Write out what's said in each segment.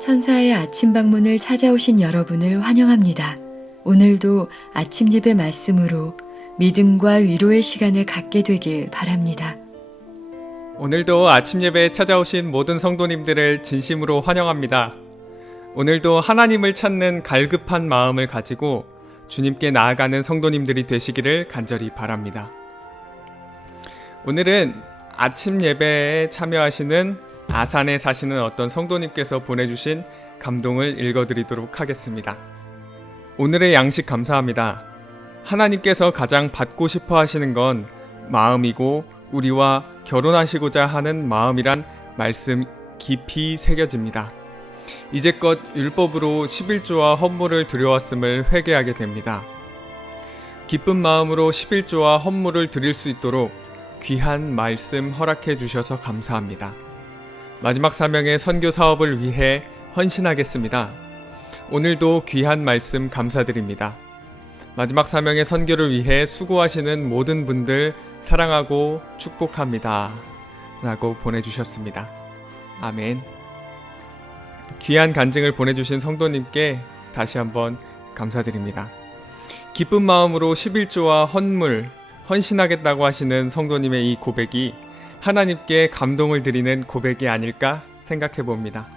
천사의 아침 방문을 찾아오신 여러분을 환영합니다. 오늘도 아침 예배 말씀으로 믿음과 위로의 시간을 갖게 되길 바랍니다. 오늘도 아침 예배에 찾아오신 모든 성도님들을 진심으로 환영합니다. 오늘도 하나님을 찾는 갈급한 마음을 가지고 주님께 나아가는 성도님들이 되시기를 간절히 바랍니다. 오늘은 아침 예배에 참여하시는 아산에 사시는 어떤 성도님께서 보내주신 감동을 읽어드리도록 하겠습니다. 오늘의 양식 감사합니다. 하나님께서 가장 받고 싶어 하시는 건 마음이고 우리와 결혼하시고자 하는 마음이란 말씀 깊이 새겨집니다. 이제껏 율법으로 11조와 헌물을 드려왔음을 회개하게 됩니다. 기쁜 마음으로 11조와 헌물을 드릴 수 있도록 귀한 말씀 허락해 주셔서 감사합니다. 마지막 사명의 선교 사업을 위해 헌신하겠습니다. 오늘도 귀한 말씀 감사드립니다. 마지막 사명의 선교를 위해 수고하시는 모든 분들 사랑하고 축복합니다. 라고 보내주셨습니다. 아멘. 귀한 간증을 보내주신 성도님께 다시 한번 감사드립니다. 기쁜 마음으로 11조와 헌물, 헌신하겠다고 하시는 성도님의 이 고백이 하나님께 감동을 드리는 고백이 아닐까 생각해 봅니다.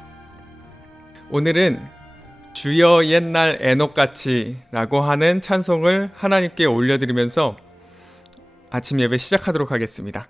오늘은 주여 옛날 에녹같이 라고 하는 찬송을 하나님께 올려드리면서 아침 예배 시작하도록 하겠습니다.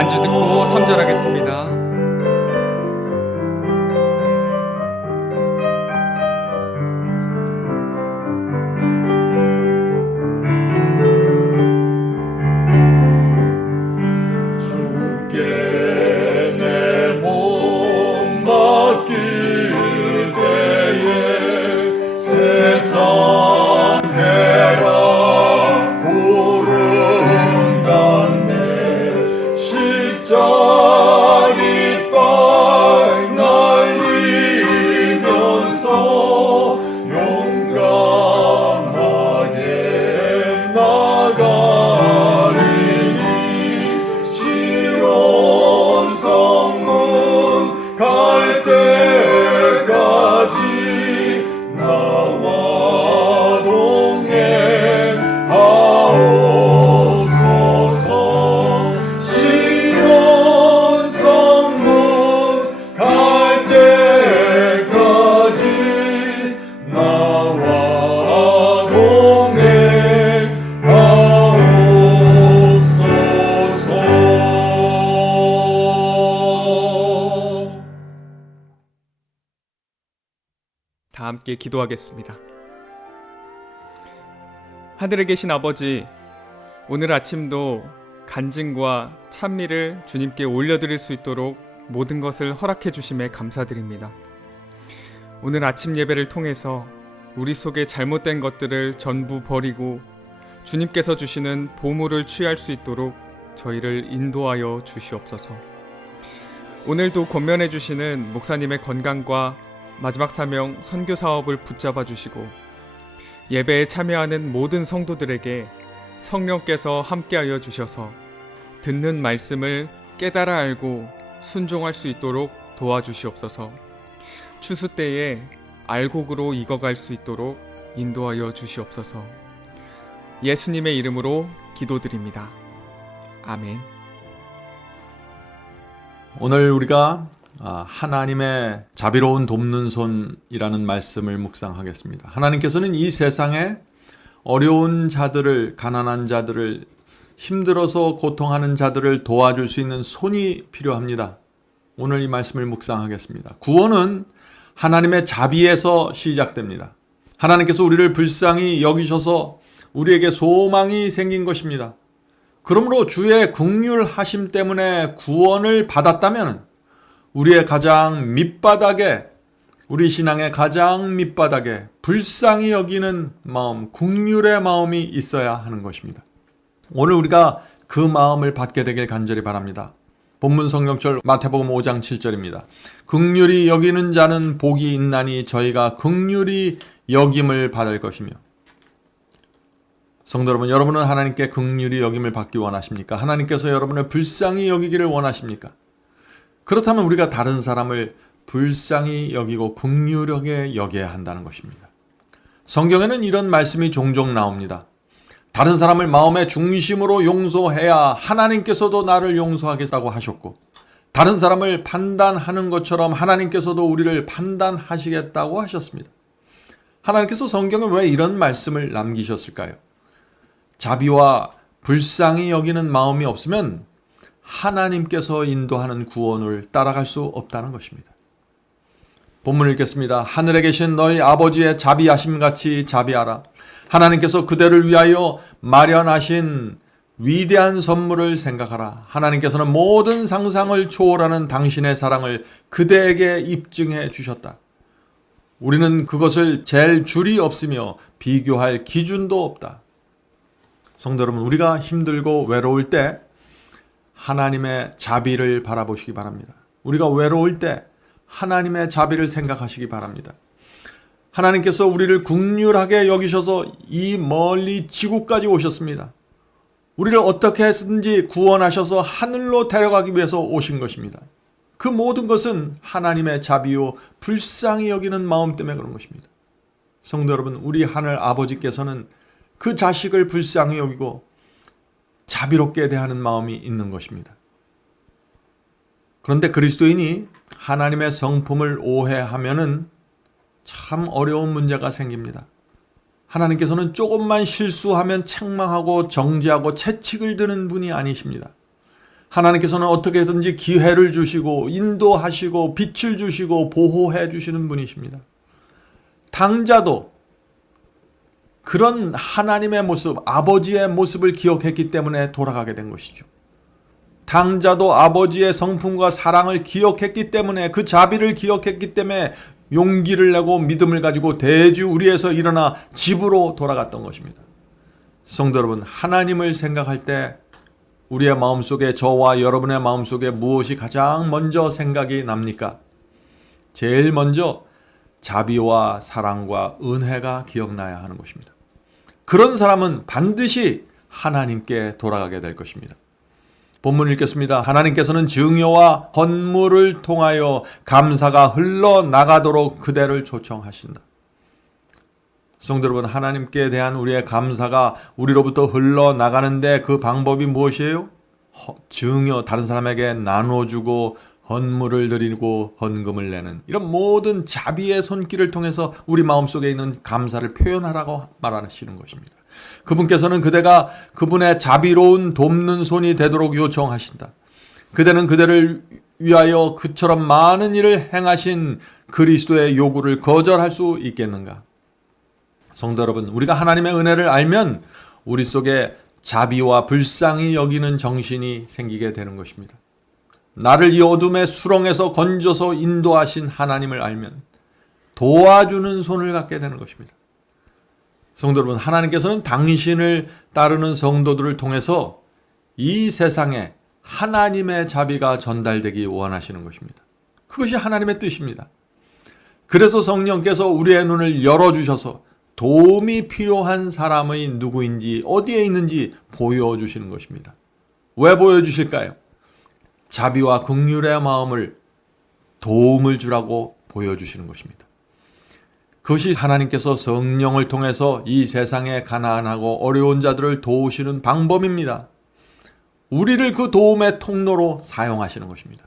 간주 듣고 3절하겠습니다. 다 함께 기도하겠습니다. 하늘에 계신 아버지, 오늘 아침도 간증과 찬미를 주님께 올려드릴 수 있도록 모든 것을 허락해 주심에 감사드립니다. 오늘 아침 예배를 통해서 우리 속에 잘못된 것들을 전부 버리고 주님께서 주시는 보물을 취할 수 있도록 저희를 인도하여 주시옵소서. 오늘도 권면해 주시는 목사님의 건강과 마지막 사명 선교 사업을 붙잡아 주시고 예배에 참여하는 모든 성도들에게 성령께서 함께하여 주셔서 듣는 말씀을 깨달아 알고 순종할 수 있도록 도와주시옵소서. 추수 때에 알곡으로 익어갈 수 있도록 인도하여 주시옵소서. 예수님의 이름으로 기도드립니다. 아멘. 오늘 우리가 하나님의 자비로운 돕는 손이라는 말씀을 묵상하겠습니다. 하나님께서는 이 세상에 어려운 자들을, 가난한 자들을, 힘들어서 고통하는 자들을 도와줄 수 있는 손이 필요합니다. 오늘 이 말씀을 묵상하겠습니다. 구원은 하나님의 자비에서 시작됩니다. 하나님께서 우리를 불쌍히 여기셔서 우리에게 소망이 생긴 것입니다. 그러므로 주의 긍휼하심 때문에 구원을 받았다면 우리의 가장 밑바닥에, 우리 신앙의 가장 밑바닥에 불쌍히 여기는 마음, 긍휼의 마음이 있어야 하는 것입니다. 오늘 우리가 그 마음을 받게 되길 간절히 바랍니다. 본문 성경절 마태복음 5장 7절입니다. 긍휼히 여기는 자는 복이 있나니 저희가 긍휼히 여김을 받을 것이며. 성도 여러분, 여러분은 하나님께 긍휼히 여김을 받기 원하십니까? 하나님께서 여러분을 불쌍히 여기기를 원하십니까? 그렇다면 우리가 다른 사람을 불쌍히 여기고 긍휼하게 여겨야 한다는 것입니다. 성경에는 이런 말씀이 종종 나옵니다. 다른 사람을 마음의 중심으로 용서해야 하나님께서도 나를 용서하겠다고 하셨고, 다른 사람을 판단하는 것처럼 하나님께서도 우리를 판단하시겠다고 하셨습니다. 하나님께서 성경에 왜 이런 말씀을 남기셨을까요? 자비와 불쌍히 여기는 마음이 없으면 하나님께서 인도하는 구원을 따라갈 수 없다는 것입니다. 본문을 읽겠습니다. 하늘에 계신 너희 아버지의 자비하심같이 자비하라. 하나님께서 그대를 위하여 마련하신 위대한 선물을 생각하라. 하나님께서는 모든 상상을 초월하는 당신의 사랑을 그대에게 입증해 주셨다. 우리는 그것을 잴 줄이 없으며 비교할 기준도 없다. 성도 여러분, 우리가 힘들고 외로울 때 하나님의 자비를 바라보시기 바랍니다. 우리가 외로울 때 하나님의 자비를 생각하시기 바랍니다. 하나님께서 우리를 긍휼하게 여기셔서 이 멀리 지구까지 오셨습니다. 우리를 어떻게 해서든지 구원하셔서 하늘로 데려가기 위해서 오신 것입니다. 그 모든 것은 하나님의 자비요 불쌍히 여기는 마음 때문에 그런 것입니다. 성도 여러분, 우리 하늘 아버지께서는 그 자식을 불쌍히 여기고 자비롭게 대하는 마음이 있는 것입니다. 그런데 그리스도인이 하나님의 성품을 오해하면은 참 어려운 문제가 생깁니다. 하나님께서는 조금만 실수하면 책망하고 정죄하고 채찍을 드는 분이 아니십니다. 하나님께서는 어떻게든지 기회를 주시고 인도하시고 빛을 주시고 보호해 주시는 분이십니다. 당자도 그런 하나님의 모습, 아버지의 모습을 기억했기 때문에 돌아가게 된 것이죠. 당자도 아버지의 성품과 사랑을 기억했기 때문에, 그 자비를 기억했기 때문에 용기를 내고 믿음을 가지고 대주 우리에서 일어나 집으로 돌아갔던 것입니다. 성도 여러분, 하나님을 생각할 때 우리의 마음속에, 저와 여러분의 마음속에 무엇이 가장 먼저 생각이 납니까? 제일 먼저 자비와 사랑과 은혜가 기억나야 하는 것입니다. 그런 사람은 반드시 하나님께 돌아가게 될 것입니다. 본문 읽겠습니다. 하나님께서는 증여와 헌물을 통하여 감사가 흘러나가도록 그대를 초청하신다. 성도 여러분, 하나님께 대한 우리의 감사가 우리로부터 흘러나가는데 그 방법이 무엇이에요? 증여, 다른 사람에게 나눠주고 헌물을 드리고 헌금을 내는 이런 모든 자비의 손길을 통해서 우리 마음속에 있는 감사를 표현하라고 말하시는 것입니다. 그분께서는 그대가 그분의 자비로운 돕는 손이 되도록 요청하신다. 그대는 그대를 위하여 그처럼 많은 일을 행하신 그리스도의 요구를 거절할 수 있겠는가? 성도 여러분, 우리가 하나님의 은혜를 알면 우리 속에 자비와 불쌍히 여기는 정신이 생기게 되는 것입니다. 나를 이 어둠의 수렁에서 건져서 인도하신 하나님을 알면 도와주는 손을 갖게 되는 것입니다. 성도 여러분, 하나님께서는 당신을 따르는 성도들을 통해서 이 세상에 하나님의 자비가 전달되기 원하시는 것입니다. 그것이 하나님의 뜻입니다. 그래서 성령께서 우리의 눈을 열어주셔서 도움이 필요한 사람의 누구인지 어디에 있는지 보여주시는 것입니다. 왜 보여주실까요? 자비와 긍휼의 마음을 도움을 주라고 보여주시는 것입니다. 그것이 하나님께서 성령을 통해서 이 세상에 가난하고 어려운 자들을 도우시는 방법입니다. 우리를 그 도움의 통로로 사용하시는 것입니다.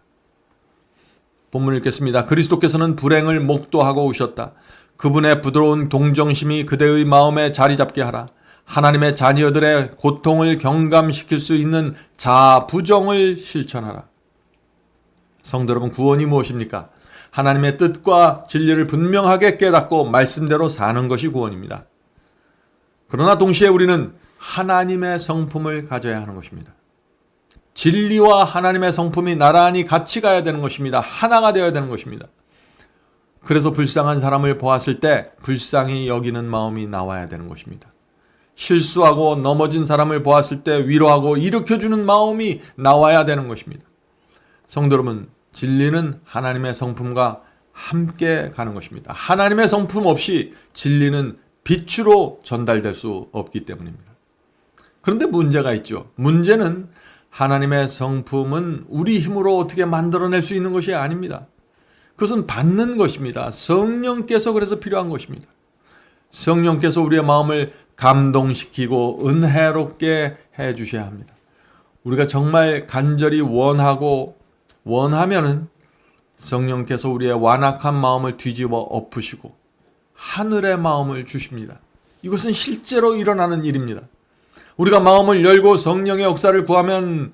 본문을 읽겠습니다. 그리스도께서는 불행을 목도하고 오셨다. 그분의 부드러운 동정심이 그대의 마음에 자리 잡게 하라. 하나님의 자녀들의 고통을 경감시킬 수 있는 자부정을 실천하라. 성도 여러분, 구원이 무엇입니까? 하나님의 뜻과 진리를 분명하게 깨닫고 말씀대로 사는 것이 구원입니다. 그러나 동시에 우리는 하나님의 성품을 가져야 하는 것입니다. 진리와 하나님의 성품이 나란히 같이 가야 되는 것입니다. 하나가 되어야 되는 것입니다. 그래서 불쌍한 사람을 보았을 때 불쌍히 여기는 마음이 나와야 되는 것입니다. 실수하고 넘어진 사람을 보았을 때 위로하고 일으켜주는 마음이 나와야 되는 것입니다. 성도 여러분, 진리는 하나님의 성품과 함께 가는 것입니다. 하나님의 성품 없이 진리는 빛으로 전달될 수 없기 때문입니다. 그런데 문제가 있죠. 문제는 하나님의 성품은 우리 힘으로 어떻게 만들어낼 수 있는 것이 아닙니다. 그것은 받는 것입니다. 성령께서 그래서 필요한 것입니다. 성령께서 우리의 마음을 감동시키고 은혜롭게 해 주셔야 합니다. 우리가 정말 간절히 원하면은 성령께서 우리의 완악한 마음을 뒤집어 엎으시고 하늘의 마음을 주십니다. 이것은 실제로 일어나는 일입니다. 우리가 마음을 열고 성령의 역사를 구하면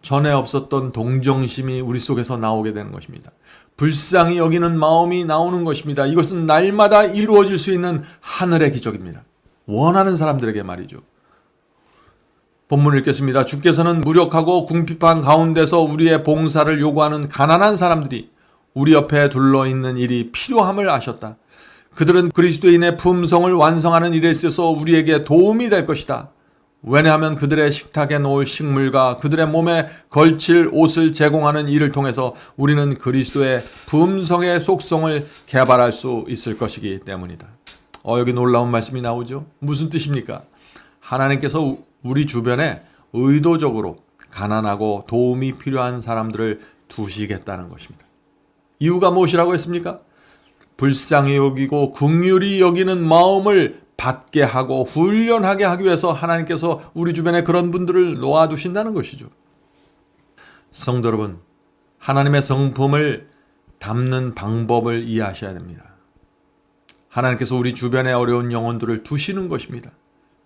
전에 없었던 동정심이 우리 속에서 나오게 되는 것입니다. 불쌍히 여기는 마음이 나오는 것입니다. 이것은 날마다 이루어질 수 있는 하늘의 기적입니다. 원하는 사람들에게 말이죠. 본문을 읽겠습니다. 주께서는 무력하고 궁핍한 가운데서 우리의 봉사를 요구하는 가난한 사람들이 우리 옆에 둘러있는 일이 필요함을 아셨다. 그들은 그리스도인의 품성을 완성하는 일에 있어서 우리에게 도움이 될 것이다. 왜냐하면 그들의 식탁에 놓을 식물과 그들의 몸에 걸칠 옷을 제공하는 일을 통해서 우리는 그리스도의 품성의 속성을 개발할 수 있을 것이기 때문이다. 여기 놀라운 말씀이 나오죠. 무슨 뜻입니까? 하나님께서 우리 주변에 의도적으로 가난하고 도움이 필요한 사람들을 두시겠다는 것입니다. 이유가 무엇이라고 했습니까? 불쌍히 여기고 긍휼히 여기는 마음을 받게 하고 훈련하게 하기 위해서 하나님께서 우리 주변에 그런 분들을 놓아두신다는 것이죠. 성도 여러분, 하나님의 성품을 담는 방법을 이해하셔야 됩니다. 하나님께서 우리 주변에 어려운 영혼들을 두시는 것입니다.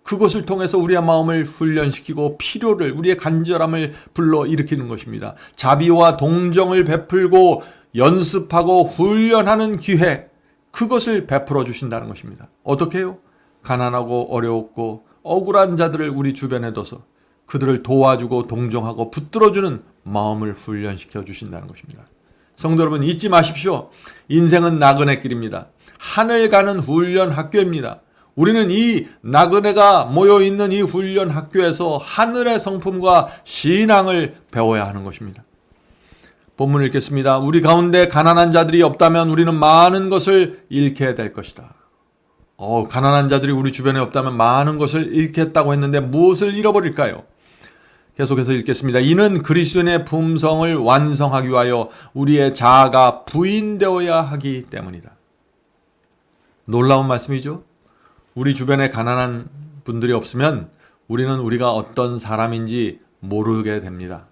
그것을 통해서 우리의 마음을 훈련시키고 필요를, 우리의 간절함을 불러일으키는 것입니다. 자비와 동정을 베풀고 연습하고 훈련하는 기회, 그것을 베풀어 주신다는 것입니다. 어떻게 해요? 가난하고 어려웠고 억울한 자들을 우리 주변에 둬서 그들을 도와주고 동정하고 붙들어주는 마음을 훈련시켜 주신다는 것입니다. 성도 여러분, 잊지 마십시오. 인생은 나그네 길입니다. 하늘 가는 훈련 학교입니다. 우리는 이 나그네가 모여있는 이 훈련 학교에서 하늘의 성품과 신앙을 배워야 하는 것입니다. 본문을 읽겠습니다. 우리 가운데 가난한 자들이 없다면 우리는 많은 것을 잃게 될 것이다. 가난한 자들이 우리 주변에 없다면 많은 것을 잃겠다고 했는데 무엇을 잃어버릴까요? 계속해서 읽겠습니다. 이는 그리스도인의 품성을 완성하기 위하여 우리의 자아가 부인되어야 하기 때문이다. 놀라운 말씀이죠. 우리 주변에 가난한 분들이 없으면 우리는 우리가 어떤 사람인지 모르게 됩니다.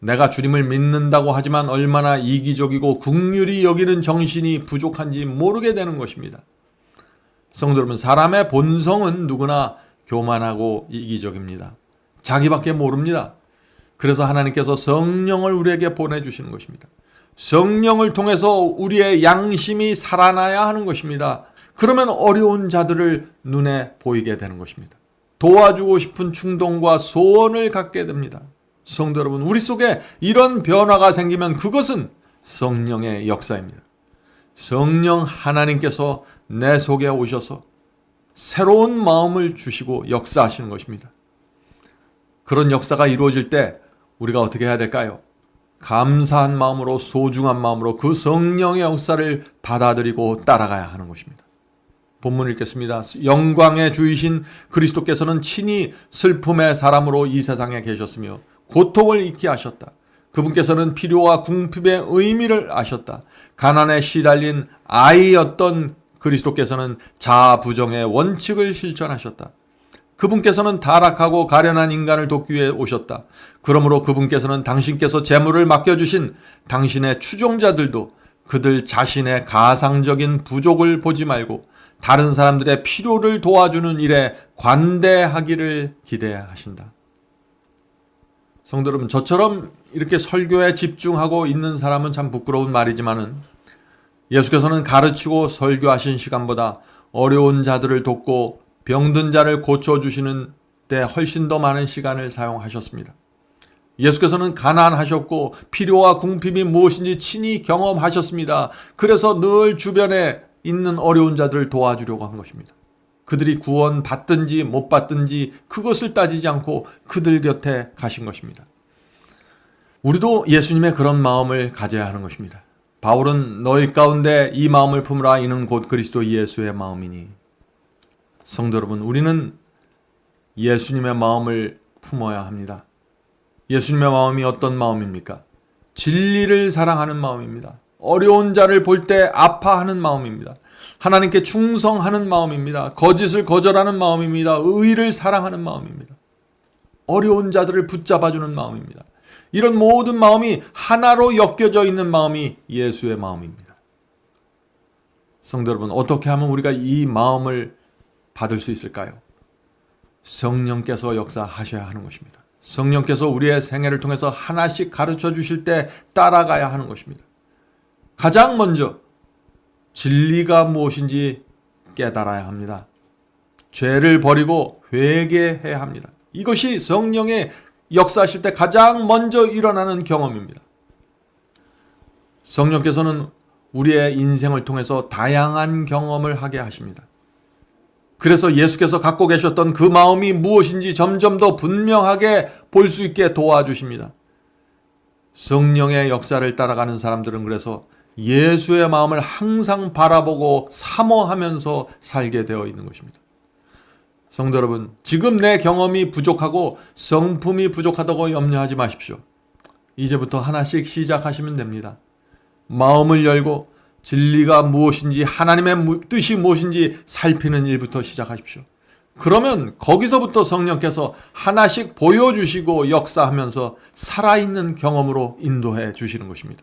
내가 주님을 믿는다고 하지만 얼마나 이기적이고 긍휼히 여기는 정신이 부족한지 모르게 되는 것입니다. 성도 여러분, 사람의 본성은 누구나 교만하고 이기적입니다. 자기밖에 모릅니다. 그래서 하나님께서 성령을 우리에게 보내주시는 것입니다. 성령을 통해서 우리의 양심이 살아나야 하는 것입니다. 그러면 어려운 자들을 눈에 보이게 되는 것입니다. 도와주고 싶은 충동과 소원을 갖게 됩니다. 성도 여러분, 우리 속에 이런 변화가 생기면 그것은 성령의 역사입니다. 성령 하나님께서 내 속에 오셔서 새로운 마음을 주시고 역사하시는 것입니다. 그런 역사가 이루어질 때 우리가 어떻게 해야 될까요? 감사한 마음으로, 소중한 마음으로 그 성령의 역사를 받아들이고 따라가야 하는 것입니다. 본문 읽겠습니다. 영광의 주이신 그리스도께서는 친히 슬픔의 사람으로 이 세상에 계셨으며 고통을 잊게 하셨다. 그분께서는 필요와 궁핍의 의미를 아셨다. 가난에 시달린 아이였던 그리스도께서는 자아 부정의 원칙을 실천하셨다. 그분께서는 타락하고 가련한 인간을 돕기 위해 오셨다. 그러므로 그분께서는 당신께서 재물을 맡겨주신 당신의 추종자들도 그들 자신의 가상적인 부족을 보지 말고 다른 사람들의 필요를 도와주는 일에 관대하기를 기대하신다. 성도 여러분, 저처럼 이렇게 설교에 집중하고 있는 사람은 참 부끄러운 말이지만은 예수께서는 가르치고 설교하신 시간보다 어려운 자들을 돕고 병든 자를 고쳐주시는 데 훨씬 더 많은 시간을 사용하셨습니다. 예수께서는 가난하셨고 필요와 궁핍이 무엇인지 친히 경험하셨습니다. 그래서 늘 주변에 있는 어려운 자들을 도와주려고 한 것입니다. 그들이 구원 받든지 못 받든지 그것을 따지지 않고 그들 곁에 가신 것입니다. 우리도 예수님의 그런 마음을 가져야 하는 것입니다. 바울은 너희 가운데 이 마음을 품으라 이는 곧 그리스도 예수의 마음이니. 성도 여러분, 우리는 예수님의 마음을 품어야 합니다. 예수님의 마음이 어떤 마음입니까? 진리를 사랑하는 마음입니다. 어려운 자를 볼 때 아파하는 마음입니다. 하나님께 충성하는 마음입니다. 거짓을 거절하는 마음입니다. 의를 사랑하는 마음입니다. 어려운 자들을 붙잡아주는 마음입니다. 이런 모든 마음이 하나로 엮여져 있는 마음이 예수의 마음입니다. 성도 여러분, 어떻게 하면 우리가 이 마음을 받을 수 있을까요? 성령께서 역사하셔야 하는 것입니다. 성령께서 우리의 생애를 통해서 하나씩 가르쳐 주실 때 따라가야 하는 것입니다. 가장 먼저 진리가 무엇인지 깨달아야 합니다. 죄를 버리고 회개해야 합니다. 이것이 성령의 역사하실 때 가장 먼저 일어나는 경험입니다. 성령께서는 우리의 인생을 통해서 다양한 경험을 하게 하십니다. 그래서 예수께서 갖고 계셨던 그 마음이 무엇인지 점점 더 분명하게 볼 수 있게 도와주십니다. 성령의 역사를 따라가는 사람들은 그래서 예수의 마음을 항상 바라보고 사모하면서 살게 되어 있는 것입니다. 성도 여러분, 지금 내 경험이 부족하고 성품이 부족하다고 염려하지 마십시오. 이제부터 하나씩 시작하시면 됩니다. 마음을 열고 진리가 무엇인지, 하나님의 뜻이 무엇인지 살피는 일부터 시작하십시오. 그러면 거기서부터 성령께서 하나씩 보여주시고 역사하면서 살아있는 경험으로 인도해 주시는 것입니다.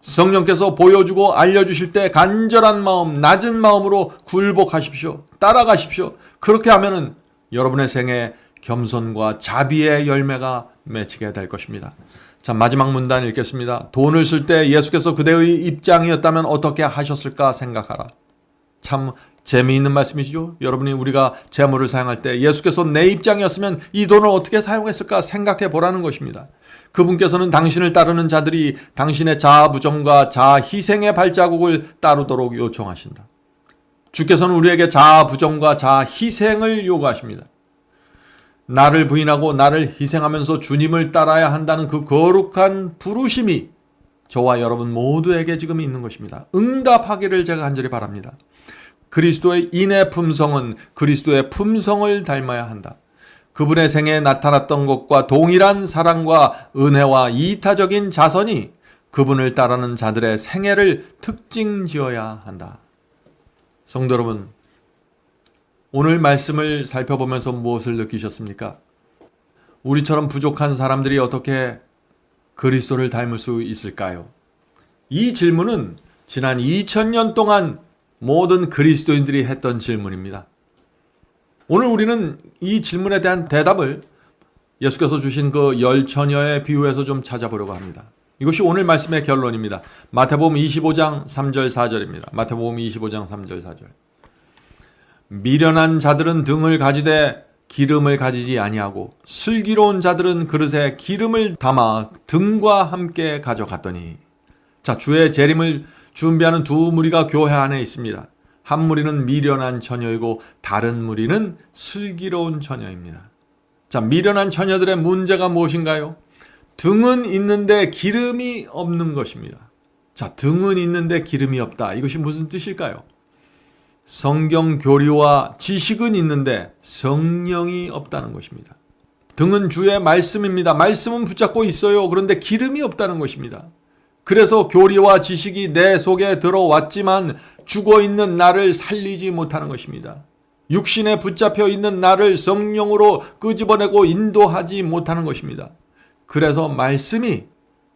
성령께서 보여주고 알려주실 때 간절한 마음, 낮은 마음으로 굴복하십시오. 따라가십시오. 그렇게 하면은 여러분의 생에 겸손과 자비의 열매가 맺히게 될 것입니다. 자, 마지막 문단 읽겠습니다. 돈을 쓸 때 예수께서 그대의 입장이었다면 어떻게 하셨을까 생각하라. 참 재미있는 말씀이시죠? 여러분이 우리가 재물을 사용할 때 예수께서 내 입장이었으면 이 돈을 어떻게 사용했을까 생각해 보라는 것입니다. 그분께서는 당신을 따르는 자들이 당신의 자아 부정과 자아 희생의 발자국을 따르도록 요청하신다. 주께서는 우리에게 자아 부정과 자아 희생을 요구하십니다. 나를 부인하고 나를 희생하면서 주님을 따라야 한다는 그 거룩한 부르심이 저와 여러분 모두에게 지금 있는 것입니다. 응답하기를 제가 간절히 바랍니다. 그리스도의 인의 품성은 그리스도의 품성을 닮아야 한다. 그분의 생에 나타났던 것과 동일한 사랑과 은혜와 이타적인 자선이 그분을 따르는 자들의 생애를 특징 지어야 한다. 성도 여러분, 오늘 말씀을 살펴보면서 무엇을 느끼셨습니까? 우리처럼 부족한 사람들이 어떻게 그리스도를 닮을 수 있을까요? 이 질문은 지난 2000년 동안 모든 그리스도인들이 했던 질문입니다. 오늘 우리는 이 질문에 대한 대답을 예수께서 주신 그 열 처녀의 비유에서 좀 찾아보려고 합니다. 이것이 오늘 말씀의 결론입니다. 마태복음 25장 3절 4절입니다. 마태복음 25장 3절 4절. 미련한 자들은 등을 가지되 기름을 가지지 아니하고 슬기로운 자들은 그릇에 기름을 담아 등과 함께 가져갔더니. 자, 주의 재림을 준비하는 두 무리가 교회 안에 있습니다. 한 무리는 미련한 처녀이고 다른 무리는 슬기로운 처녀입니다. 자, 미련한 처녀들의 문제가 무엇인가요? 등은 있는데 기름이 없는 것입니다. 자, 등은 있는데 기름이 없다. 이것이 무슨 뜻일까요? 성경 교리와 지식은 있는데 성령이 없다는 것입니다. 등은 주의 말씀입니다. 말씀은 붙잡고 있어요. 그런데 기름이 없다는 것입니다. 그래서 교리와 지식이 내 속에 들어왔지만 죽어있는 나를 살리지 못하는 것입니다. 육신에 붙잡혀 있는 나를 성령으로 끄집어내고 인도하지 못하는 것입니다. 그래서 말씀이,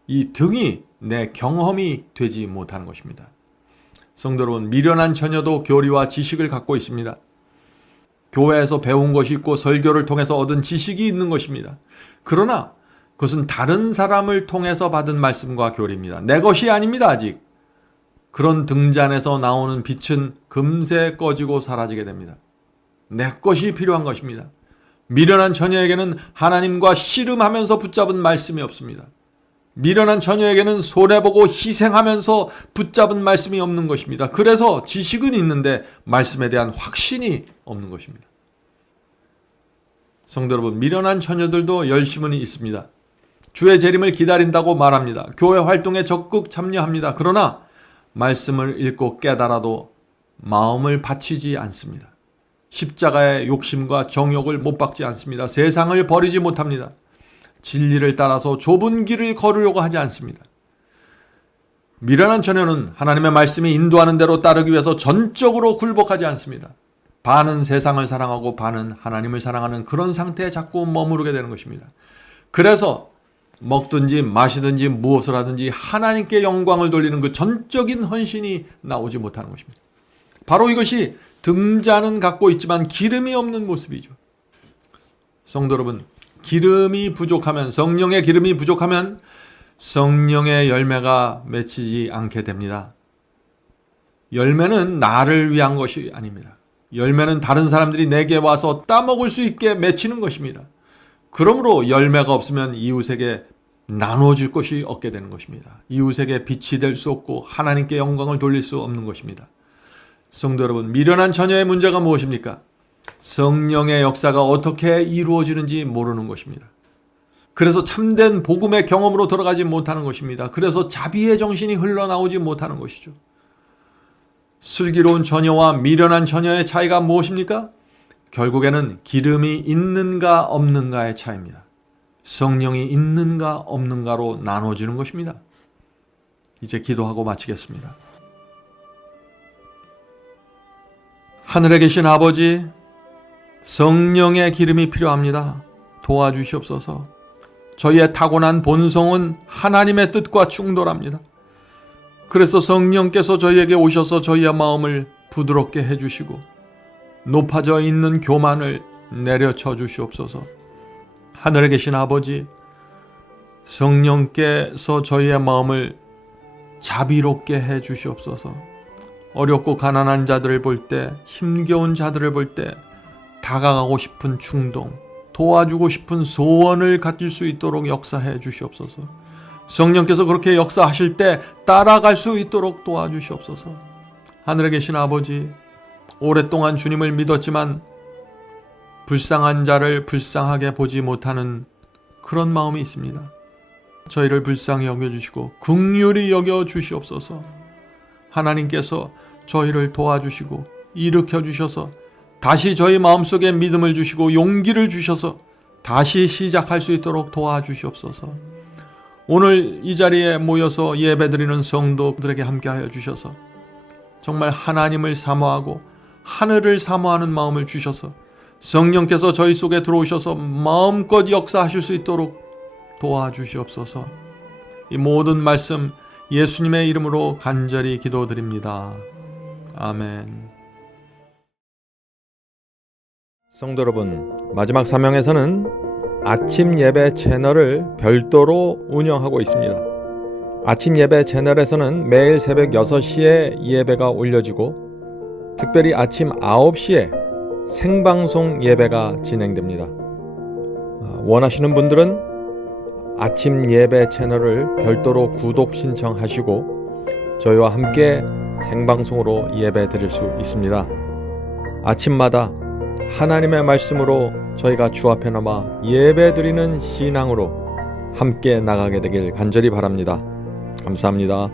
이 등이 내 경험이 되지 못하는 것입니다. 성도 여러분, 미련한 처녀도 교리와 지식을 갖고 있습니다. 교회에서 배운 것이 있고 설교를 통해서 얻은 지식이 있는 것입니다. 그러나 그것은 다른 사람을 통해서 받은 말씀과 교리입니다. 내 것이 아닙니다, 아직. 그런 등잔에서 나오는 빛은 금세 꺼지고 사라지게 됩니다. 내 것이 필요한 것입니다. 미련한 처녀에게는 하나님과 씨름하면서 붙잡은 말씀이 없습니다. 미련한 처녀에게는 손해보고 희생하면서 붙잡은 말씀이 없는 것입니다. 그래서 지식은 있는데 말씀에 대한 확신이 없는 것입니다. 성도 여러분, 미련한 처녀들도 열심은 있습니다. 주의 재림을 기다린다고 말합니다. 교회 활동에 적극 참여합니다. 그러나 말씀을 읽고 깨달아도 마음을 바치지 않습니다. 십자가의 욕심과 정욕을 못 박지 않습니다. 세상을 버리지 못합니다. 진리를 따라서 좁은 길을 걸으려고 하지 않습니다. 미련한 처녀는 하나님의 말씀이 인도하는 대로 따르기 위해서 전적으로 굴복하지 않습니다. 반은 세상을 사랑하고 반은 하나님을 사랑하는 그런 상태에 자꾸 머무르게 되는 것입니다. 그래서 먹든지 마시든지 무엇을 하든지 하나님께 영광을 돌리는 그 전적인 헌신이 나오지 못하는 것입니다. 바로 이것이 등잔은 갖고 있지만 기름이 없는 모습이죠. 성도 여러분, 기름이 부족하면, 성령의 기름이 부족하면 성령의 열매가 맺히지 않게 됩니다. 열매는 나를 위한 것이 아닙니다. 열매는 다른 사람들이 내게 와서 따먹을 수 있게 맺히는 것입니다. 그러므로 열매가 없으면 이웃에게 나눠줄 것이 없게 되는 것입니다. 이웃에게 빛이 될 수 없고 하나님께 영광을 돌릴 수 없는 것입니다. 성도 여러분, 미련한 처녀의 문제가 무엇입니까? 성령의 역사가 어떻게 이루어지는지 모르는 것입니다. 그래서 참된 복음의 경험으로 들어가지 못하는 것입니다. 그래서 자비의 정신이 흘러나오지 못하는 것이죠. 슬기로운 처녀와 미련한 처녀의 차이가 무엇입니까? 결국에는 기름이 있는가 없는가의 차이입니다. 성령이 있는가 없는가로 나눠지는 것입니다. 이제 기도하고 마치겠습니다. 하늘에 계신 아버지, 성령의 기름이 필요합니다. 도와주시옵소서. 저희의 타고난 본성은 하나님의 뜻과 충돌합니다. 그래서 성령께서 저희에게 오셔서 저희의 마음을 부드럽게 해주시고 높아져 있는 교만을 내려쳐 주시옵소서. 하늘에 계신 아버지, 성령께서 저희의 마음을 자비롭게 해 주시옵소서. 어렵고 가난한 자들을 볼 때, 힘겨운 자들을 볼 때 다가가고 싶은 충동, 도와주고 싶은 소원을 가질 수 있도록 역사해 주시옵소서. 성령께서 그렇게 역사하실 때 따라갈 수 있도록 도와주시옵소서. 하늘에 계신 아버지, 오랫동안 주님을 믿었지만 불쌍한 자를 불쌍하게 보지 못하는 그런 마음이 있습니다. 저희를 불쌍히 여겨주시고 긍휼히 여겨주시옵소서. 하나님께서 저희를 도와주시고 일으켜 주셔서 다시 저희 마음속에 믿음을 주시고 용기를 주셔서 다시 시작할 수 있도록 도와주시옵소서. 오늘 이 자리에 모여서 예배드리는 성도들에게 함께하여 주셔서 정말 하나님을 사모하고 하늘을 사모하는 마음을 주셔서 성령께서 저희 속에 들어오셔서 마음껏 역사하실 수 있도록 도와주시옵소서. 이 모든 말씀 예수님의 이름으로 간절히 기도드립니다. 아멘. 성도 여러분, 마지막 사명에서는 아침 예배 채널을 별도로 운영하고 있습니다. 아침 예배 채널에서는 매일 새벽 6시에 예배가 올려지고 특별히 아침 9시에 생방송 예배가 진행됩니다. 원하시는 분들은 아침 예배 채널을 별도로 구독 신청하시고 저희와 함께 생방송으로 예배 드릴 수 있습니다. 아침마다 하나님의 말씀으로 저희가 주 앞에 나와 예배 드리는 신앙으로 함께 나가게 되길 간절히 바랍니다. 감사합니다.